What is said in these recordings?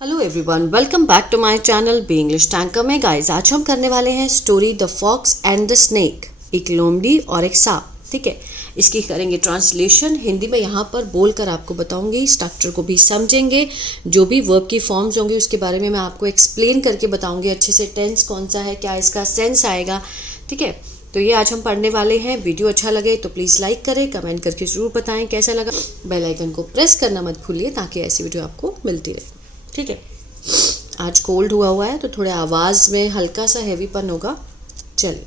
Hello everyone, welcome back to my channel B English tanker में। Guys, आज हम करने वाले हैं story the fox and the snake, एक लोमड़ी और एक सांप। ठीक है, इसकी करेंगे ट्रांसलेशन हिंदी में, यहाँ पर बोलकर आपको बताऊंगी, स्ट्रक्चर को भी समझेंगे, जो भी वर्ब की फॉर्म्स होंगे उसके बारे में मैं आपको एक्सप्लेन करके बताऊंगी अच्छे से। टेंस कौन सा है, क्या इसका सेंस आएगा। ठीक है, तो ये आज हम पढ़ने वाले हैं। वीडियो अच्छा लगे तो प्लीज़ लाइक करें, कमेंट करके ज़रूर बताएं कैसा लगा। बेल आइकन को प्रेस करना मत भूलिए ताकि ऐसी वीडियो आपको मिलती रहे। ठीक है, आज कोल्ड हुआ है तो थोड़े आवाज़ में हल्का सा हैवीपन होगा। चलिए।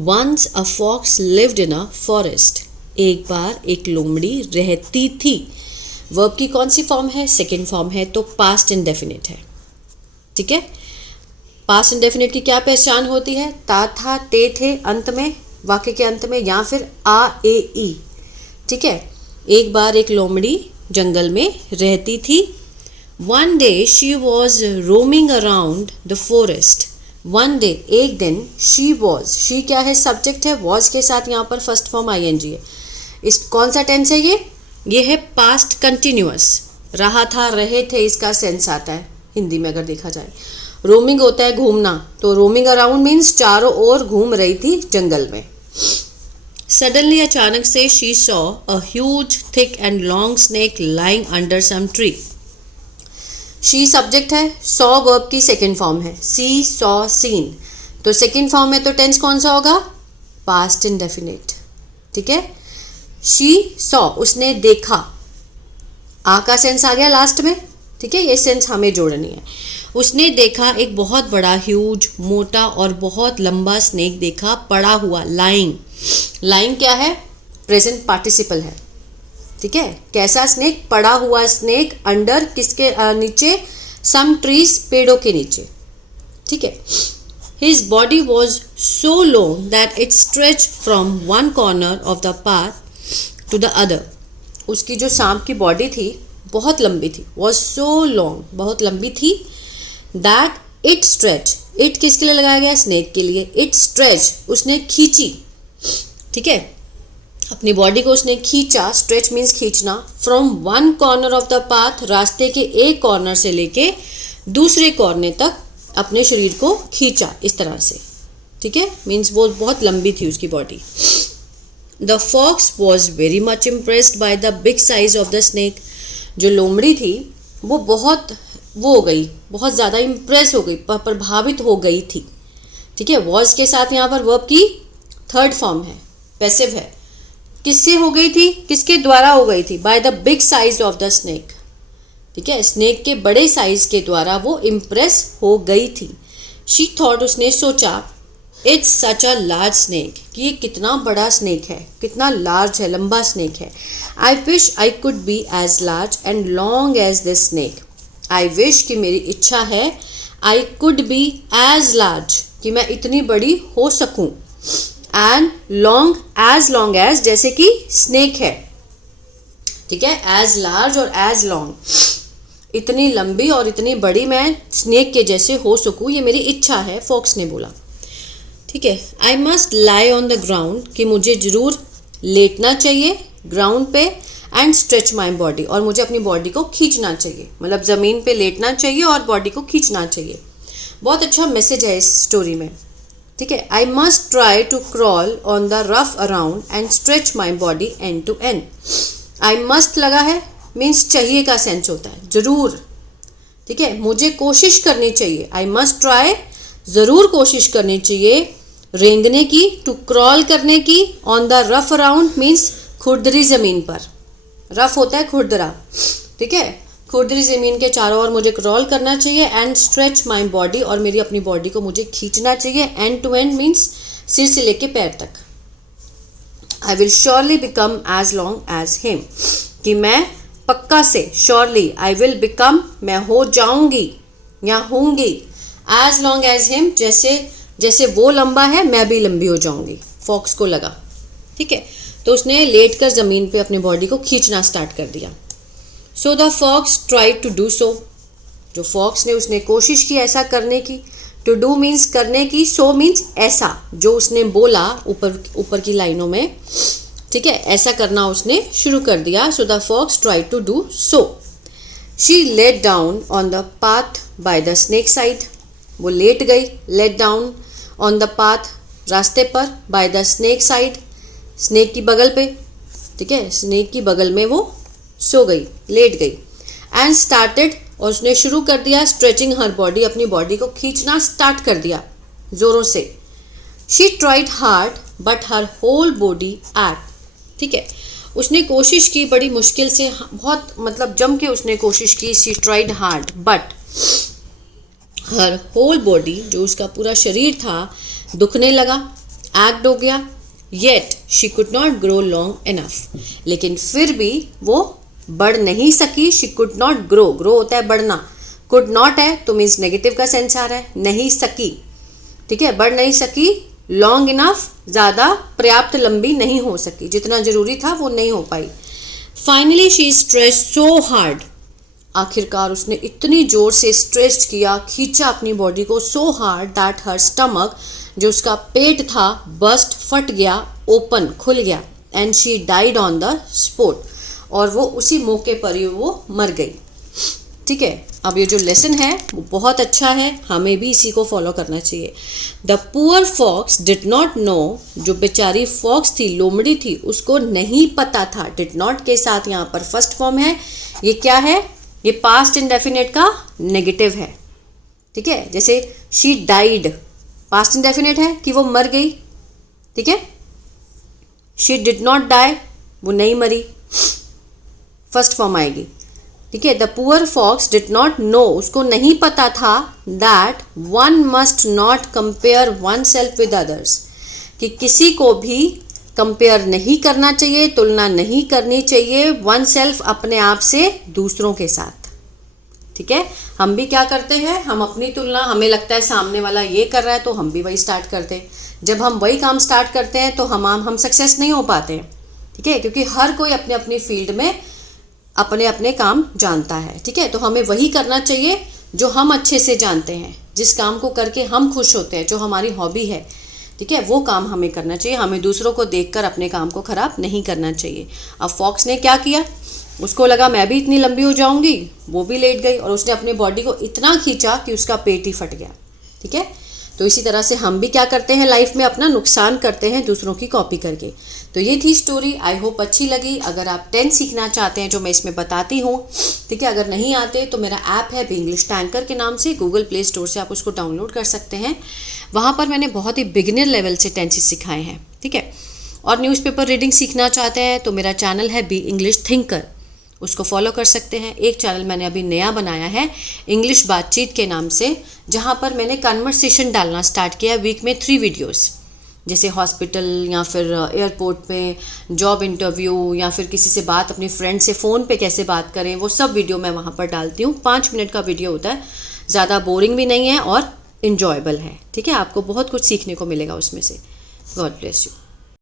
Once a fox lived in a forest, एक बार एक लोमड़ी रहती थी। वर्ब की कौन सी फॉर्म है? सेकेंड फॉर्म है, तो पास्ट इंडेफिनिट है। ठीक है, पास्ट इंडेफिनिट की क्या पहचान होती है? ता था ते थे अंत में, वाक्य के अंत में, या फिर आ ए ई। ठीक है, एक बार एक लोमड़ी जंगल में रहती थी। One day she was roaming around the forest. One day, एक दिन, शी वॉज, शी क्या है? सब्जेक्ट है, वॉज के साथ यहाँ पर फर्स्ट फॉर्म आईएनजी है। इस कौन सा टेंस है ये है पास्ट कंटिन्यूअस। रहा था, रहे थे, इसका सेंस आता है हिंदी में अगर देखा जाए। रोमिंग होता है घूमना, तो रोमिंग अराउंड मीन्स चारों ओर घूम रही थी जंगल में। सडनली, अचानक से, she saw a huge thick and long snake lying under some tree. She subject है, सॉ वर्ब की सेकेंड फॉर्म है, सी सॉ सीन, तो सेकेंड फॉर्म है तो टेंस कौन सा होगा? Past indefinite. ठीक है, शी सॉ, उसने देखा, आ का सेंस आ गया लास्ट में। ठीक है, ये सेंस हमें जोड़नी है। उसने देखा एक बहुत बड़ा, ह्यूज, मोटा और बहुत लंबा स्नेक देखा, पड़ा हुआ, लाइंग। लाइंग क्या है? प्रेजेंट पार्टिसिपल है। ठीक है, कैसा स्नेक? पड़ा हुआ स्नेक, अंडर किसके नीचे? सम ट्रीज, पेड़ों के नीचे। ठीक है, his body was so long that it stretch from one corner of the path to the other. उसकी जो सांप की बॉडी थी बहुत लंबी थी, वॉज सो लॉन्ग, बहुत लंबी थी, दैट इट स्ट्रेच, इट किसके लिए लगाया गया? स्नेक के लिए। इट स्ट्रेच, उसने खींची। ठीक है, अपनी बॉडी को उसने खींचा, स्ट्रेच मीन्स खींचना, from one corner of the path, रास्ते के एक कॉर्नर से लेके दूसरे कॉर्नर तक अपने शरीर को खींचा इस तरह से। ठीक है, मीन्स वो बहुत लंबी थी उसकी body. The fox was very much impressed by the big size of the snake. जो लोमड़ी थी वो बहुत हो गई, बहुत ज़्यादा इम्प्रेस हो गई, प्रभावित हो गई थी। ठीक है, वॉज के साथ यहाँ पर वर्ब की थर्ड फॉर्म है, पैसिव है। किससे हो गई थी? किसके द्वारा हो गई थी? Bye the big size of the snake. ठीक है, स्नेक के बड़े साइज के द्वारा वो इम्प्रेस हो गई थी। शी थॉट, उसने सोचा, it's such a large snake, कि ये कितना बड़ा स्नेक है, कितना लार्ज है, लंबा स्नेक है। I wish I could be as large and long as this snake. I wish, कि मेरी इच्छा है, I could be as large, कि मैं इतनी बड़ी हो सकूं, एंड लॉन्ग एज, जैसे कि स्नेक है। ठीक है, एज लार्ज और एज लॉन्ग, इतनी लंबी और इतनी बड़ी मैं स्नेक के जैसे हो सकूं, ये मेरी इच्छा है, फॉक्स ने बोला। ठीक है, I must lie on the ground, कि मुझे जरूर लेटना चाहिए ग्राउंड पे, एंड स्ट्रेच माई बॉडी, और मुझे अपनी बॉडी को खींचना चाहिए, मतलब ज़मीन पे लेटना चाहिए और बॉडी को खींचना चाहिए। बहुत अच्छा मैसेज है इस स्टोरी में। ठीक है, I must try to crawl on the rough around and stretch my body end to end. I must लगा है, मीन्स चाहिए का सेंस होता है, जरूर। ठीक है, मुझे कोशिश करनी चाहिए, आई मस्ट ट्राई, ज़रूर कोशिश करनी चाहिए, रेंगने की, टू क्रॉल करने की, on the rough around means खुरदरी ज़मीन पर, रफ होता है खुरदरा। ठीक है, खुरदरी ज़मीन के चारों ओर मुझे क्रॉल करना चाहिए, एंड स्ट्रेच माई बॉडी, और मेरी अपनी बॉडी को मुझे खींचना चाहिए, एंड टू एंड मीन्स सिर से लेके पैर तक। I will surely become as long as him, कि मैं पक्का से, श्योरली, आई विल बिकम, मैं हो जाऊंगी या होंगी, एज लॉन्ग एज हिम, जैसे वो लंबा है मैं भी लंबी हो जाऊंगी, फॉक्स को लगा। ठीक है, तो उसने लेट कर ज़मीन पे अपनी बॉडी को खींचना स्टार्ट कर दिया। So the fox tried to do so, जो फॉक्स ने, उसने कोशिश की ऐसा करने की। टू डू मीन्स करने की, सो मीन्स ऐसा, जो उसने बोला ऊपर की लाइनों में। ठीक है, ऐसा करना उसने शुरू कर दिया। So the fox tried to do so. She lay down on the path by the snake side, वो लेट गई, lay down on the path, रास्ते पर, by the snake side, snake की बगल पे, ठीक है, स्नेक की बगल में वो सो गई, लेट गई। एंड स्टार्टेड, और उसने शुरू कर दिया, स्ट्रेचिंग हर बॉडी, अपनी बॉडी को खींचना स्टार्ट कर दिया जोरों से। She tried hard but her whole body ached, ठीक है, उसने कोशिश की बड़ी मुश्किल से, बहुत मतलब जम के उसने कोशिश की। She tried hard but her whole body, जो उसका पूरा शरीर था, दुखने लगा, एक्ट हो गया। Yet she could not grow long enough, लेकिन फिर भी वो बढ़ नहीं सकी। She could not grow, grow होता है बढ़ना, कुड नॉट है तो मीन्स नेगेटिव का सेंस आ रहा है, नहीं सकी, ठीक है, बढ़ नहीं सकी। लॉन्ग इनफ, ज़्यादा पर्याप्त लंबी नहीं हो सकी, जितना जरूरी था वो नहीं हो पाई। Finally she stressed so hard, आखिरकार उसने इतनी जोर से स्ट्रेस्ड किया, खींचा अपनी बॉडी को, so hard that her stomach, जो उसका पेट था, बस्ट, फट गया, ओपन, खुल गया। And she died on the spot, और वो उसी मौके पर ही वो मर गई, ठीक है। अब ये जो लेसन है वो बहुत अच्छा है, हमें भी इसी को फॉलो करना चाहिए। The poor fox did not know, जो बेचारी फॉक्स थी, लोमड़ी थी, उसको नहीं पता था। डिड नॉट के साथ यहाँ पर फर्स्ट फॉर्म है, ये क्या है, ये पास्ट इंडेफिनिट का नेगेटिव है, ठीक है। जैसे शी डाइड, पास्ट इंडेफिनिट है कि वो मर गई, ठीक है। शी डिड नॉट डाई, वो नहीं मरी, फर्स्ट फॉर्म आएगी, ठीक है। The poor fox did not know, उसको नहीं पता था, that one must not compare oneself with others, कि किसी को भी कंपेयर नहीं करना चाहिए, तुलना नहीं करनी चाहिए, वन सेल्फ, अपने आप से दूसरों के साथ, ठीक है। हम भी क्या करते हैं, हम अपनी तुलना, हमें लगता है सामने वाला ये कर रहा है तो हम भी वही स्टार्ट करते हैं। जब हम वही काम स्टार्ट करते हैं तो हम सक्सेस नहीं हो पाते हैं, ठीक है, क्योंकि हर कोई अपने अपनी फील्ड में अपने अपने काम जानता है, ठीक है। तो हमें वही करना चाहिए जो हम अच्छे से जानते हैं, जिस काम को करके हम खुश होते हैं, जो हमारी हॉबी है, ठीक है, वो काम हमें करना चाहिए। हमें दूसरों को देखकर अपने काम को खराब नहीं करना चाहिए। अब फॉक्स ने क्या किया, उसको लगा मैं भी इतनी लंबी हो जाऊंगी, वो भी लेट गई, और उसने अपनी बॉडी को इतना खींचा कि उसका पेट ही फट गया, ठीक है। तो इसी तरह से हम भी क्या करते हैं लाइफ में, अपना नुकसान करते हैं दूसरों की कॉपी करके। तो ये थी स्टोरी, आई होप अच्छी लगी। अगर आप 10 सीखना चाहते हैं जो मैं इसमें बताती हूँ, ठीक है, अगर नहीं आते तो मेरा ऐप है इंग्लिश टैंकर के नाम से, गूगल प्ले स्टोर से आप उसको डाउनलोड कर सकते हैं। वहाँ पर मैंने बहुत ही बिगिनर लेवल से टेंसेस सिखाए हैं, ठीक है। और न्यूज़पेपर रीडिंग सीखना चाहते हैं तो मेरा चैनल है बी इंग्लिश थिंकर, उसको फॉलो कर सकते हैं। एक चैनल मैंने अभी नया बनाया है इंग्लिश बातचीत के नाम से, जहाँ पर मैंने कन्वर्सेशन डालना स्टार्ट किया, वीक में 3 वीडियोस, जैसे हॉस्पिटल या फिर एयरपोर्ट पे जॉब इंटरव्यू, या फिर किसी से बात, अपनी फ्रेंड से फ़ोन पे कैसे बात करें, वो सब वीडियो मैं वहाँ पर डालती हूँ। 5 मिनट का वीडियो होता है, ज़्यादा बोरिंग भी नहीं है और इन्जॉयबल है, ठीक है। आपको बहुत कुछ सीखने को मिलेगा उसमें से। God bless you.